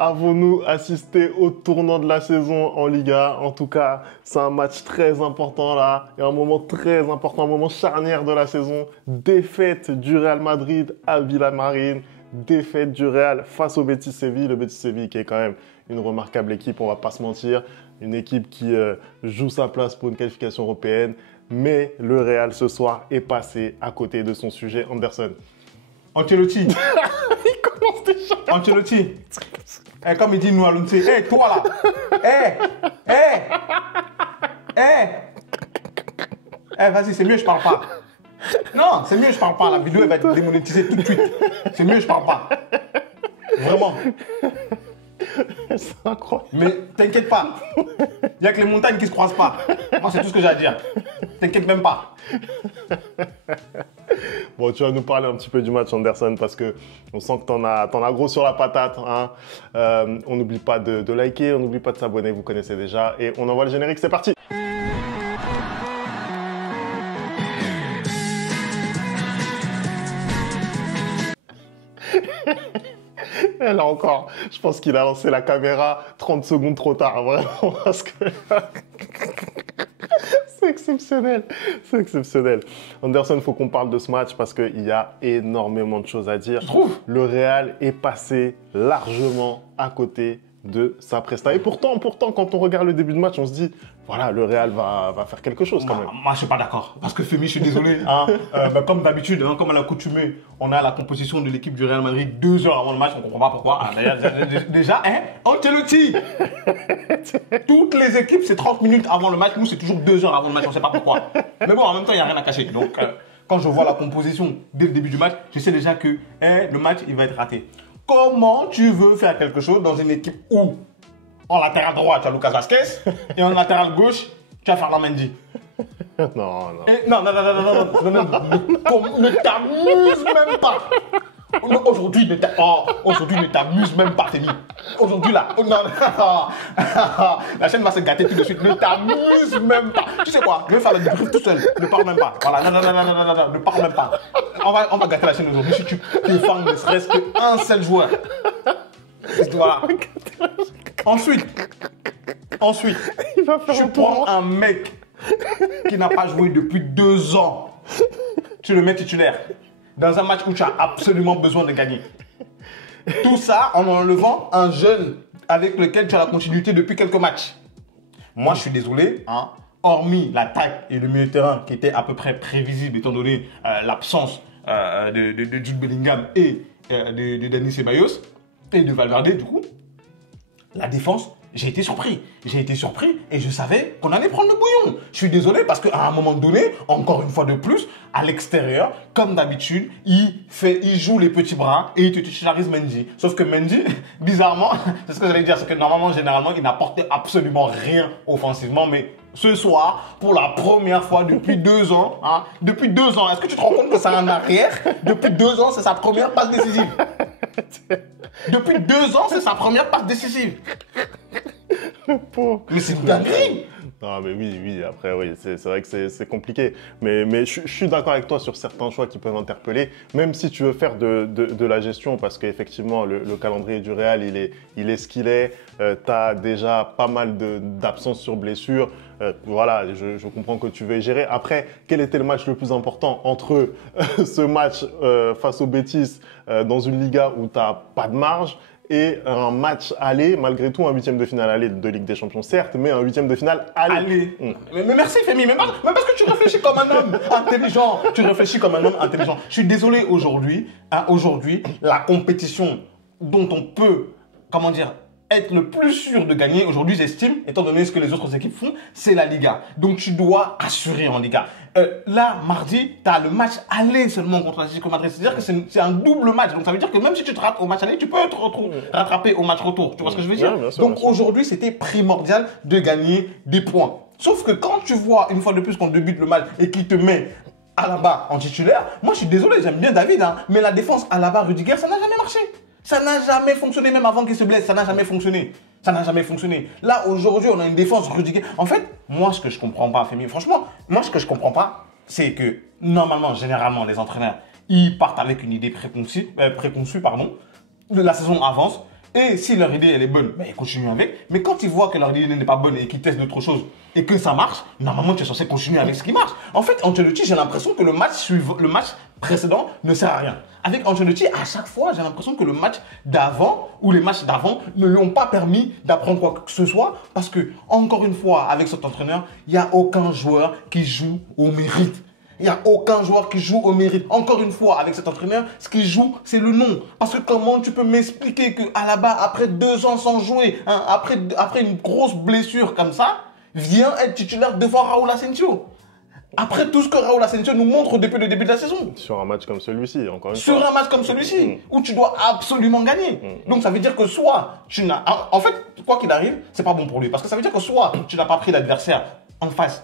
Avons-nous assisté au tournant de la saison en Liga? En tout cas, c'est un match très important là, et un moment très important, un moment charnière de la saison. Défaite du Real Madrid à Villamarín, défaite du Real face au Betis Séville. Le Betis Séville qui est quand même une remarquable équipe, on va pas se mentir. Une équipe qui joue sa place pour une qualification européenne. Mais le Real ce soir est passé à côté de son sujet. Anderson. Ancelotti. Il commence déjà. Ancelotti. Comme il dit nous à l'UNC. Toi là. Vas-y, c'est mieux, je parle pas. Non, c'est mieux, je parle pas. La vidéo, elle va être démonétisée tout de suite. C'est mieux, je parle pas. Vraiment. C'est incroyable. Mais t'inquiète pas. Il n'y a que les montagnes qui se croisent pas. Moi, c'est tout ce que j'ai à dire. T'inquiète même pas. Bon, tu vas nous parler un petit peu du match, Anderson, parce que on sent que t'en as gros sur la patate. Hein. On n'oublie pas de liker, on n'oublie pas de s'abonner, vous connaissez déjà. Et on envoie le générique, c'est parti. Et là encore, je pense qu'il a lancé la caméra 30 secondes trop tard, vraiment, parce que c'est exceptionnel, c'est exceptionnel. Anderson, il faut qu'on parle de ce match parce qu'il y a énormément de choses à dire. Je trouve. Le Real est passé largement à côté de sa presta. Et pourtant, quand on regarde le début de match, on se dit, voilà, le Real va faire quelque chose quand même. Moi, je suis pas d'accord. Parce que Femi, je suis désolé. Comme d'habitude, comme à l'accoutumée, on a la composition de l'équipe du Real Madrid 2 heures avant le match. On comprend pas pourquoi. Déjà, Ancelotti. Toutes les équipes, c'est 30 minutes avant le match. Nous, c'est toujours 2 heures avant le match. On sait pas pourquoi. Mais bon, en même temps, il n'y a rien à cacher. Donc, quand je vois la composition dès le début du match, je sais déjà que le match, il va être raté. Comment tu veux faire quelque chose dans une équipe où, en latéral droit, tu as Lucas Vazquez et en latéral gauche, tu as Ferland Mendy? Non. Non, ne t'amuse même pas. Aujourd'hui, ne t'amuse même pas, Femi. Aujourd'hui, là, la chaîne va se gâter tout de suite. Ne t'amuse même pas. Tu sais quoi? Je vais faire le débrief tout seul. Ne parle même pas. Voilà, non, ne parle même pas. On va gâter la chaîne aujourd'hui. Si tu défends ne serait-ce qu'un seul joueur. Voilà. Ensuite, tu prends un mec qui n'a pas joué depuis 2 ans. Tu le mets titulaire dans un match où tu as absolument besoin de gagner. Tout ça en enlevant un jeune avec lequel tu as la continuité depuis quelques matchs. Moi, je suis désolé, hormis l'attaque et le milieu de terrain qui était à peu près prévisible étant donné l'absence de Jude Bellingham et de Dani Ceballos et de Valverde, du coup, la défense, j'ai été surpris et je savais qu'on allait prendre le bouillon. Je suis désolé parce qu'à un moment donné, encore une fois de plus, à l'extérieur, comme d'habitude, il joue les petits bras et il te titularise Mendy. Sauf que Mendy, bizarrement, c'est ce que j'allais dire, c'est que normalement, généralement, il n'apportait absolument rien offensivement, mais ce soir, pour la première fois depuis 2 ans, est-ce que tu te rends compte que c'est un arrière? Depuis 2 ans, c'est sa première passe décisive. Depuis 2 ans, c'est sa première passe décisive. Mais c'est une dinguerie. Non, mais oui, après, oui, c'est vrai que c'est compliqué. Mais je suis d'accord avec toi sur certains choix qui peuvent interpeller, même si tu veux faire de la gestion, parce qu'effectivement, le calendrier du Real, il est ce qu'il est. Tu as déjà pas mal d'absences sur blessure. Voilà, je comprends que tu veux gérer. Après, quel était le match le plus important entre ce match face au Betis dans une Liga où tu n'as pas de marge et un match aller, malgré tout, un 8e de finale aller de Ligue des Champions, certes, mais un 8e de finale aller. Mais merci, Femi, même parce que tu réfléchis comme un homme intelligent. Je suis désolé aujourd'hui, la compétition dont on peut, être le plus sûr de gagner, aujourd'hui, j'estime, étant donné ce que les autres équipes font, c'est la Liga. Donc, tu dois assurer en Liga. Là, mardi, tu as le match aller seulement contre l'Atlético Madrid. C'est-à-dire que c'est un double match. Donc, ça veut dire que même si tu te rates au match aller, tu peux être rattrapé au match retour. Tu vois ce que je veux dire? Bien sûr, donc, aujourd'hui, c'était primordial de gagner des points. Sauf que quand tu vois, une fois de plus, qu'on débute le match et qu'il te met Alaba en titulaire, moi, je suis désolé, j'aime bien David, mais la défense Alaba-Rudiger, ça n'a jamais marché. Ça n'a jamais fonctionné, même avant qu'il se blesse. Ça n'a jamais fonctionné. Là, aujourd'hui, on a une défense Rudiger. En fait, moi, ce que je comprends pas, Femi, franchement, c'est que, normalement, généralement, les entraîneurs, ils partent avec une idée préconçue, la saison avance. Et si leur idée elle est bonne, ben, ils continuent avec. Mais quand ils voient que leur idée n'est pas bonne et qu'ils testent d'autres choses et que ça marche, normalement tu es censé continuer avec ce qui marche. En fait, Ancelotti, j'ai l'impression que le match précédent ne sert à rien. Avec Ancelotti, à chaque fois, j'ai l'impression que le match d'avant ou les matchs d'avant ne lui ont pas permis d'apprendre quoi que ce soit parce que, encore une fois, avec cet entraîneur, il n'y a aucun joueur qui joue au mérite. Il n'y a aucun joueur qui joue au mérite. Encore une fois, avec cet entraîneur, ce qui joue, c'est le nom. Parce que comment tu peux m'expliquer qu'à la base, après 2 ans sans jouer, hein, après une grosse blessure comme ça, vient être titulaire devant Raúl Asensio? Après tout ce que Raúl Asensio nous montre depuis le début de la saison. Sur un match comme celui-ci, encore une fois. Sur un match comme celui-ci, où tu dois absolument gagner. Donc ça veut dire que soit tu n'as... En fait, quoi qu'il arrive, c'est pas bon pour lui. Parce que ça veut dire que soit tu n'as pas pris l'adversaire en face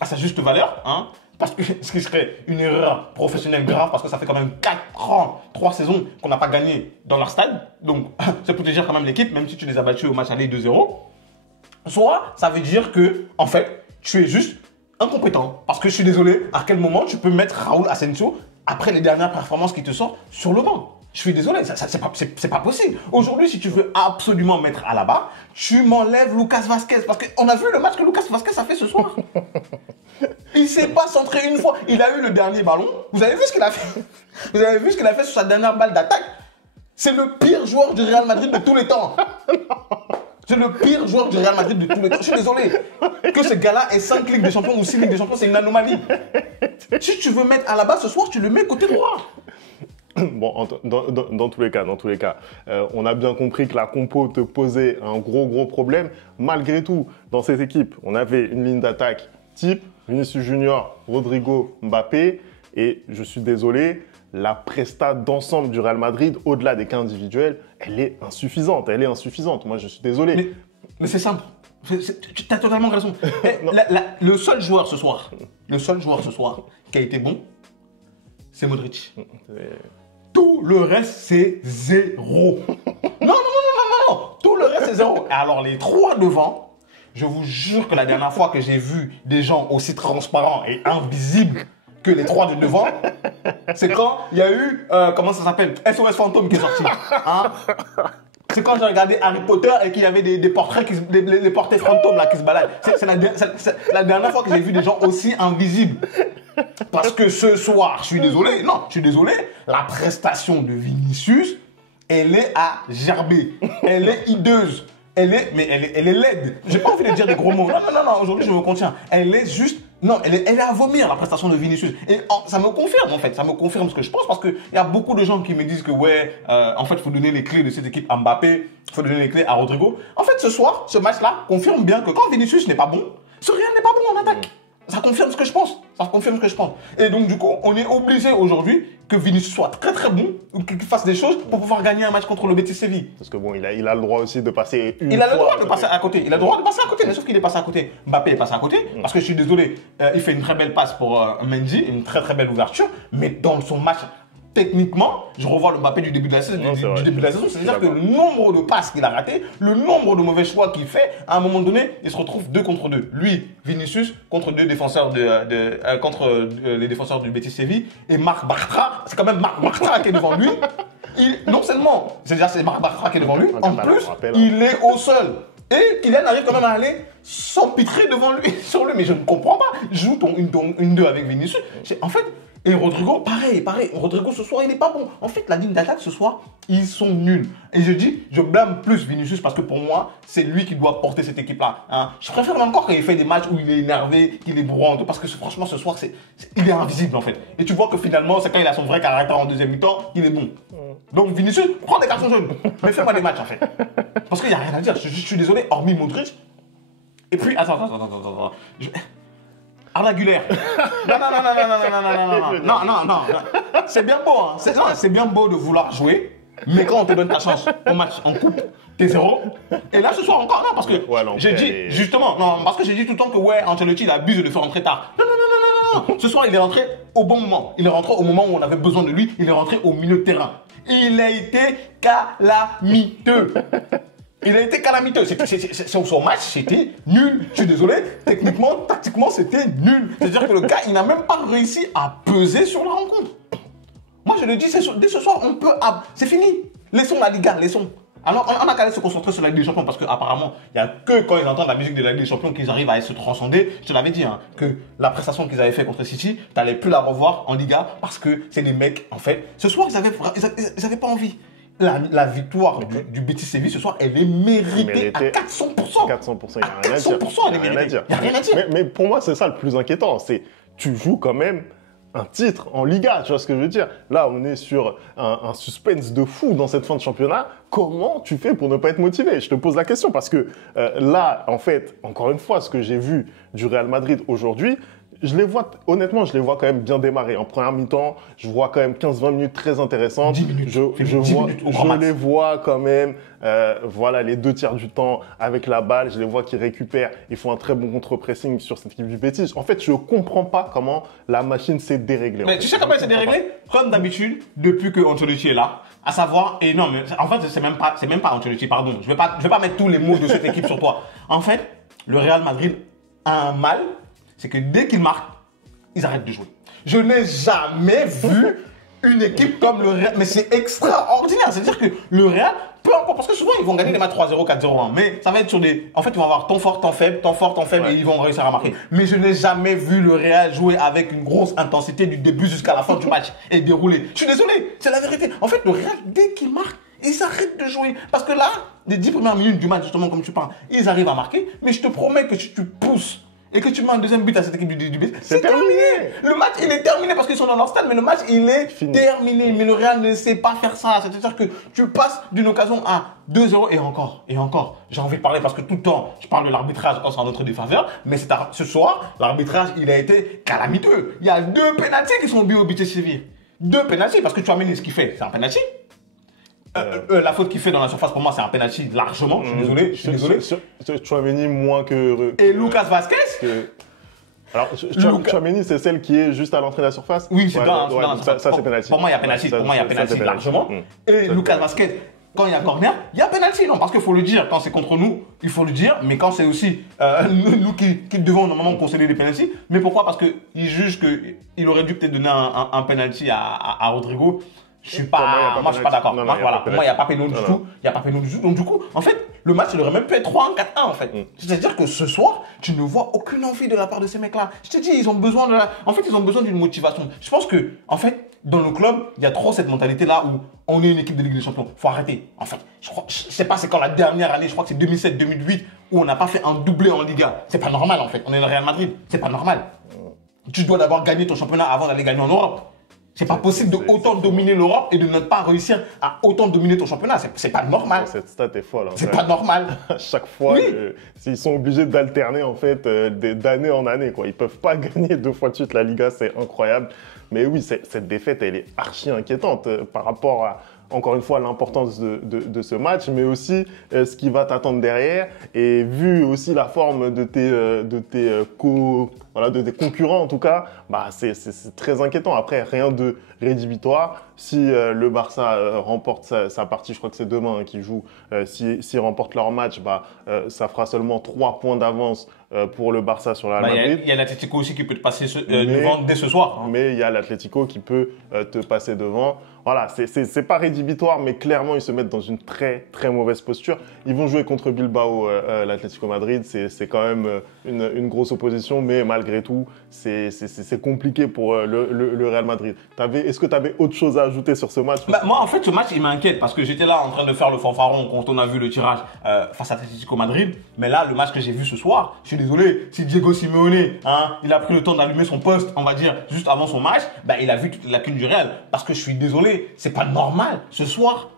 à sa juste valeur, hein, parce que ce qui serait une erreur professionnelle grave, parce que ça fait quand même 4 ans, 3 saisons qu'on n'a pas gagné dans leur stade. Donc, c'est pour te dire quand même l'équipe, même si tu les as battus au match aller 2-0. Soit, ça veut dire que, en fait, tu es juste incompétent. Parce que je suis désolé, à quel moment tu peux mettre Raúl Asensio, après les dernières performances qui te sortent, sur le banc? Je suis désolé, c'est pas possible. Aujourd'hui, si tu veux absolument mettre Alaba, tu m'enlèves Lucas Vazquez. Parce qu'on a vu le match que Lucas Vazquez a fait ce soir. Il ne s'est pas centré une fois. Il a eu le dernier ballon. Vous avez vu ce qu'il a fait? Vous avez vu ce qu'il a fait sur sa dernière balle d'attaque? C'est le pire joueur du Real Madrid de tous les temps. C'est le pire joueur du Real Madrid de tous les temps. Je suis désolé. Que ce gars-là ait 5 Ligues des Champions ou 6 Ligues des Champions, c'est une anomalie. Si tu veux mettre Alaba ce soir, tu le mets côté droit. Bon, dans tous les cas, on a bien compris que la compo te posait un gros problème. Malgré tout, dans cette équipe, on avait une ligne d'attaque type Vinicius Junior, Rodrigo, Mbappé. Et je suis désolé, la presta d'ensemble du Real Madrid, au-delà des cas individuels, elle est insuffisante. Moi, je suis désolé. Mais c'est simple. Tu as totalement raison. Le seul joueur ce soir qui a été bon, c'est Modric. Tout le reste, c'est 0. Non. Tout le reste, c'est 0. Et alors, les 3 devant, je vous jure que la dernière fois que j'ai vu des gens aussi transparents et invisibles que les 3 de devant, c'est quand il y a eu, comment ça s'appelle, SOS Fantôme qui est sorti. Hein? C'est quand j'ai regardé Harry Potter et qu'il y avait des portraits, les portraits fantômes là, qui se baladent. C'est la dernière fois que j'ai vu des gens aussi invisibles. Parce que ce soir, je suis désolé, la prestation de Vinicius, elle est à gerber. Elle est hideuse. Elle est laide. J'ai pas envie de dire des gros mots. Non, aujourd'hui je me contiens. Elle est juste... Non, elle est à vomir, la prestation de Vinicius. Et ça me confirme, en fait. Ça me confirme ce que je pense, parce qu'il y a beaucoup de gens qui me disent que, en fait, il faut donner les clés de cette équipe à Mbappé, il faut donner les clés à Rodrigo. En fait, ce soir, ce match-là confirme bien que quand Vinicius n'est pas bon, ce Real n'est pas bon en attaque. Ça confirme ce que je pense. Et donc, du coup, on est obligé aujourd'hui que Vinicius soit très bon, ou qu'il fasse des choses pour pouvoir gagner un match contre le Betis Séville. Parce que bon, il a le droit aussi de passer Il a le droit de passer à côté. Mais sauf qu'il est passé à côté. Mbappé est passé à côté. Parce que je suis désolé, il fait une très belle passe pour Mendy, une très belle ouverture. Mais dans son match, techniquement, je revois le Mbappé du début de la saison. C'est-à-dire que le nombre de passes qu'il a raté, le nombre de mauvais choix qu'il fait, à un moment donné, il se retrouve 2 contre 2. Lui, Vinicius, contre 2 défenseurs contre les défenseurs du Betis Séville. Et Marc Bartra, c'est quand même Marc Bartra qui est devant lui. Non seulement, c'est Marc Bartra qui est devant lui, en plus, il est au sol. Et Kylian arrive quand même à aller s'empitrer devant lui, sur lui. Mais je ne comprends pas. Joue une 2 avec Vinicius. En fait, et Rodrigo, pareil. Rodrigo, ce soir, il n'est pas bon. En fait, la ligne d'attaque, ce soir, ils sont nuls. Et je blâme plus Vinicius parce que pour moi, c'est lui qui doit porter cette équipe-là. Hein. Je préfère encore quand il fait des matchs où il est énervé, qu'il est bourrant, parce que franchement, ce soir, il est invisible, en fait. Et tu vois que finalement, c'est quand il a son vrai caractère en deuxième mi-temps, il est bon. Donc, Vinicius, prends des cartons jaunes. Mais fais-moi des matchs, en fait. Parce qu'il n'y a rien à dire. Je suis désolé, hormis Modric. Et puis, attends. Arda Güler. Non. C'est bien beau, hein. C'est bien beau de vouloir jouer, mais quand on te donne ta chance au match en coupe, t'es 0. Et là, ce soir encore, non, parce que j'ai dit, justement, parce que j'ai dit tout le temps que, Ancelotti, il abuse de le faire rentrer tard. Non. Ce soir, il est rentré au bon moment. Il est rentré au moment où on avait besoin de lui. Il est rentré au milieu de terrain. Il a été calamiteux. Son match, c'était nul. Je suis désolé, techniquement, tactiquement, c'était nul. C'est-à-dire que le gars, il n'a même pas réussi à peser sur la rencontre. Moi, je le dis, dès ce soir, on peut... C'est fini. Laissons la Liga, laissons. Alors, on a qu'à aller se concentrer sur la Ligue des Champions parce qu'apparemment, il n'y a que quand ils entendent la musique de la Ligue des Champions qu'ils arrivent à se transcender. Je te l'avais dit, hein, que la prestation qu'ils avaient fait contre City, tu n'allais plus la revoir en Liga parce que c'est des mecs, en fait. Ce soir, ils avaient pas envie. La victoire du Betis Séville ce soir, elle est méritée à 400%. 400%, il n'y a rien à dire. 400%, elle est méritée. Il n'y a rien à dire. Mais pour moi, c'est ça le plus inquiétant. C'est tu joues quand même un titre en Liga, tu vois ce que je veux dire? Là, on est sur un suspense de fou dans cette fin de championnat. Comment tu fais pour ne pas être motivé? Je te pose la question parce que là, en fait, encore une fois, ce que j'ai vu du Real Madrid aujourd'hui, honnêtement, je les vois quand même bien démarrer. En première mi-temps, je vois quand même 15-20 minutes très intéressantes. 10 minutes. Je les vois quand même, voilà, les 2 tiers du temps avec la balle. Je les vois qui récupèrent. Ils font un très bon contre-pressing sur cette équipe du Betis. En fait, je comprends pas comment la machine s'est déréglée. Mais tu sais comment elle s'est déréglée? Comme d'habitude, depuis que Ancelotti est là. À savoir, et non, mais en fait, c'est même pas Ancelotti, pardon. Je vais pas mettre tous les mots de cette équipe sur toi. En fait, le Real Madrid a un mal. C'est que dès qu'ils marquent, ils arrêtent de jouer. Je n'ai jamais vu une équipe comme le Real. Mais c'est extraordinaire. C'est-à-dire que le Real, peu importe, parce que souvent ils vont gagner des matchs 3-0, 4-0, mais ça va être sur des. En fait, ils vont avoir temps fort, temps faible, ouais. Et ils vont réussir à marquer. Mais je n'ai jamais vu le Real jouer avec une grosse intensité du début jusqu'à la fin du match et dérouler. Je suis désolé, c'est la vérité. En fait, le Real, dès qu'ils marquent, ils arrêtent de jouer. Parce que là, les 10 premières minutes du match, justement, comme tu parles, ils arrivent à marquer, mais je te promets que si tu pousses et que tu mets un deuxième but à cette équipe du Betis, c'est terminé. Le match, il est terminé parce qu'ils sont dans leur stade, mais le match, il est terminé. Mais le Real ne sait pas faire ça. C'est-à-dire que tu passes d'une occasion à 2-0 et encore, et encore. J'ai envie de parler parce que tout le temps, je parle de l'arbitrage quand c'est en notre défaveur, mais ce soir, l'arbitrage, il a été calamiteux. Il y a 2 pénaltys qui sont obéis au Betis Séville. 2 pénaltys parce que tu amènes ce qu'il fait, c'est un pénalty. La faute qu'il fait dans la surface, pour moi, c'est un penalty largement. Je suis désolé. Chouameni moins que. Et Lucas Vazquez Alors, Chouameni, c'est celle qui est juste à l'entrée de la surface. Oui, c'est dans la surface. Ça, c'est penalty. Pour moi, il y a penalty. Largement. Et Lucas Vazquez, quand il y a corner, il y a penalty. Non, parce qu'il faut le dire. Quand c'est contre nous, il faut le dire. Mais quand c'est aussi nous qui devons normalement concéder des penalty. Mais pourquoi? Parce qu'il juge qu'il aurait dû peut-être donner un penalty à Rodrigo. Moi, je suis pas d'accord. Moi, il n'y a pas pénal du tout. Il n'y a pas pénal du tout. Donc, du coup, en fait, le match, il aurait même pu être 3-1, 4-1, en fait. C'est-à-dire que ce soir, tu ne vois aucune envie de la part de ces mecs-là. Je te dis, ils ont besoin d'une motivation. Je pense que, en fait, dans le club, il y a trop cette mentalité-là où on est une équipe de Ligue des Champions. Faut arrêter. En fait, je sais pas, c'est quand la dernière année, je crois que c'est 2007-2008, où on n'a pas fait un doublé en Liga. C'est pas normal, en fait. On est le Real Madrid. C'est pas normal. Tu dois d'abord gagner ton championnat avant d'aller gagner en Europe. C'est pas possible de autant dominer l'Europe et de ne pas réussir à autant dominer ton championnat. C'est pas normal. Cette stat est folle. C'est pas normal. À chaque fois, ils sont obligés d'alterner en fait d'année en année. Quoi. Ils peuvent pas gagner 2 fois de suite la Liga, c'est incroyable. Mais oui, cette défaite, elle est archi inquiétante par rapport à, encore une fois, l'importance de ce match, mais aussi ce qui va t'attendre derrière. Et vu aussi la forme de tes concurrents, en tout cas, bah, c'est très inquiétant. Après, rien de rédhibitoire. Si le Barça remporte sa partie, je crois que c'est demain qu'ils jouent, s'ils remportent leur match, bah, ça fera seulement 3 points d'avance pour le Barça sur la Madrid. Il y a l'Atlético aussi qui peut te passer devant dès ce soir. Hein. Mais il y a l'Atlético qui peut te passer devant. Voilà, c'est pas rédhibitoire, mais clairement, ils se mettent dans une très, très mauvaise posture. Ils vont jouer contre Bilbao, l'Atlético Madrid. C'est quand même une grosse opposition, mais malgré tout, c'est compliqué pour le Real Madrid. Est-ce que tu avais autre chose à ajouter sur ce match? Moi, en fait, ce match, il m'inquiète parce que j'étais là en train de faire le fanfaron quand on a vu le tirage face à l'Atlético Madrid. Mais là, le match que j'ai vu ce soir, je suis désolé, si Diego Simeone, il a pris le temps d'allumer son poste, on va dire, juste avant son match, bah, il a vu toutes les lacunes du Real. Parce que je suis désolé, c'est pas normal ce soir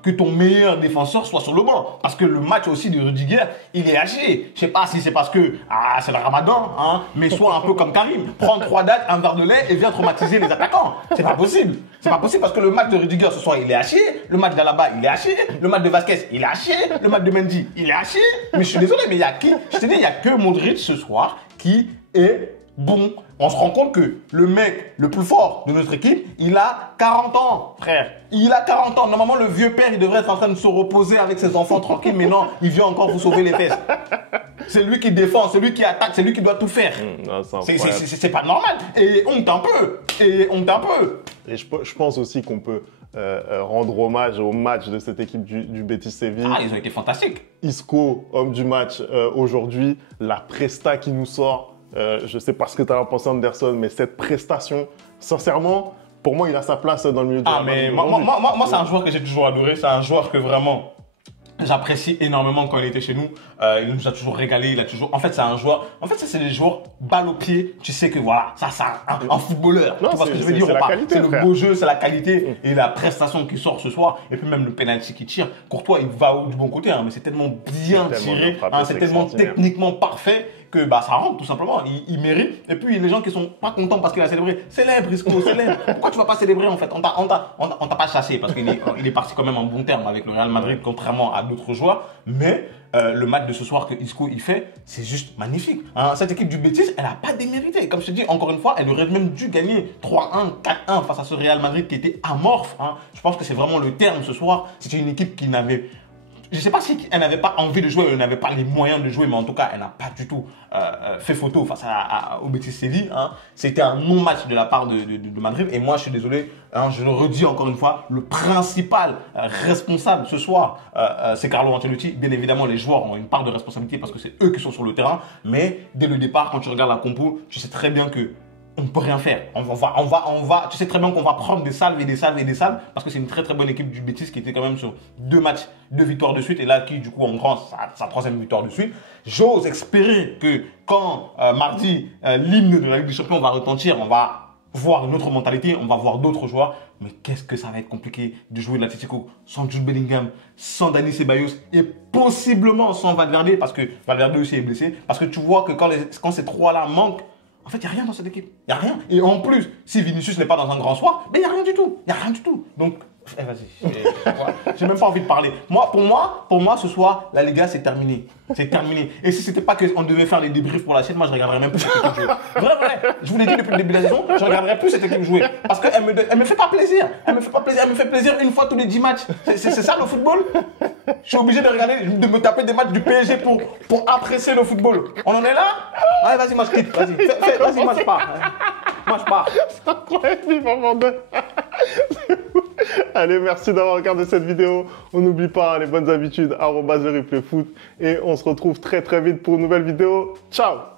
que ton meilleur défenseur soit sur le banc. Parce que le match aussi de Rudiger, il est haché. Je sais pas si c'est parce que c'est le Ramadan, mais soit un peu comme Karim. Prends 3 dates, un verre de lait et viens traumatiser les attaquants. C'est pas possible. C'est pas possible parce que le match de Rudiger ce soir, il est haché. Le match d'Alaba, il est haché. Le match de Vasquez, il est haché. Le match de Mendy, il est haché. Mais je suis désolé, mais il y a qui? Je te dis, il y a que Modric ce soir qui est bon. On se rend compte que le mec le plus fort de notre équipe, il a 40 ans, frère. Il a 40 ans. Normalement, le vieux père, il devrait être en train de se reposer avec ses enfants tranquilles, mais non, il vient encore vous sauver les fesses. C'est lui qui défend, c'est lui qui attaque, c'est lui qui doit tout faire. C'est pas normal. Et honte un peu. Et je pense aussi qu'on peut rendre hommage au match de cette équipe du Betis Séville. Ah, ils ont été fantastiques. Isco, homme du match aujourd'hui, la presta qui nous sort. Je ne sais pas ce que tu as pensé, Anderson, mais cette prestation, sincèrement, pour moi, il a sa place dans le milieu du Ah, mais moi c'est un joueur que j'ai toujours adoré. C'est un joueur que vraiment j'apprécie énormément quand il était chez nous. Il nous a toujours régalé. Il a toujours. En fait, c'est un joueur. En fait, ça, c'est des joueurs balle au pied. Tu sais que voilà, ça, c'est un footballeur. Non, tu vois ce que je veux dire ou pas? C'est le beau jeu, c'est la qualité et la prestation qui sort ce soir. Et puis même le penalty qui tire. Courtois, il va du bon côté, hein, mais c'est tellement bien tiré. C'est tellement techniquement parfait que bah, ça rentre tout simplement. Il mérite. Et puis les gens qui sont pas contents parce qu'il a célébré, célèbre Isco, célèbre. Pourquoi tu vas pas célébrer en fait? On t'a pas chassé parce qu'il est parti quand même en bon terme avec le Real Madrid, contrairement à d'autres joueurs. Mais le match de ce soir que Isco il fait, c'est juste magnifique. Hein, cette équipe du Betis, elle n'a pas démérité. Comme je te dis, encore une fois, elle aurait même dû gagner 3-1, 4-1 face à ce Real Madrid qui était amorphe. Hein. Je pense que c'est vraiment le terme ce soir. C'était une équipe qui n'avait... Je ne sais pas si elle n'avait pas envie de jouer, elle n'avait pas les moyens de jouer, mais en tout cas, elle n'a pas du tout fait photo face au Betis Séville. Hein. C'était un non-match de la part de Madrid. Et moi, je suis désolé, hein, je le redis encore une fois, le principal responsable ce soir, c'est Carlo Ancelotti. Bien évidemment, les joueurs ont une part de responsabilité parce que c'est eux qui sont sur le terrain. Mais dès le départ, quand tu regardes la compo, tu sais très bien que on ne peut rien faire. On va, tu sais très bien qu'on va prendre des salves et des salves et des salves parce que c'est une très très bonne équipe du Betis qui était quand même sur 2 matchs, 2 victoires de suite et là qui du coup en grand sa 3e victoire de suite. J'ose espérer que quand mardi l'hymne de la Ligue des Champions va retentir, on va voir une autre mentalité, on va voir d'autres joueurs. Mais qu'est-ce que ça va être compliqué de jouer de l'Atlético sans Jude Bellingham, sans Dani Ceballos et possiblement sans Valverde parce que Valverde aussi est blessé. Parce que tu vois que quand ces trois-là manquent, en fait, il n'y a rien dans cette équipe. Il n'y a rien. Et en plus, si Vinicius n'est pas dans un grand soir, il n'y a rien du tout. Il n'y a rien du tout. Donc, vas-y. J'ai même pas envie de parler. Pour moi, ce soir, la Liga, c'est terminé. C'est terminé. Et si c'était pas qu'on devait faire les débriefs pour la chaîne, moi, je regarderais même plus cette équipe jouer. Vrai. Je vous l'ai dit depuis le début de la saison, je regarderais plus cette équipe jouer. Parce qu'elle me fait pas plaisir. Elle me fait plaisir une fois tous les 10 matchs. C'est ça le football. Je suis obligé de regarder, de me taper des matchs du PSG pour apprécier le football. On en est là? Allez, vas-y, moi je quitte. Vas-y, moi je pars. Moi je pars. C'est incroyable, vivement de... Allez, merci d'avoir regardé cette vidéo. On n'oublie pas les bonnes habitudes, @le replay foot. Et on se retrouve très très vite pour une nouvelle vidéo. Ciao!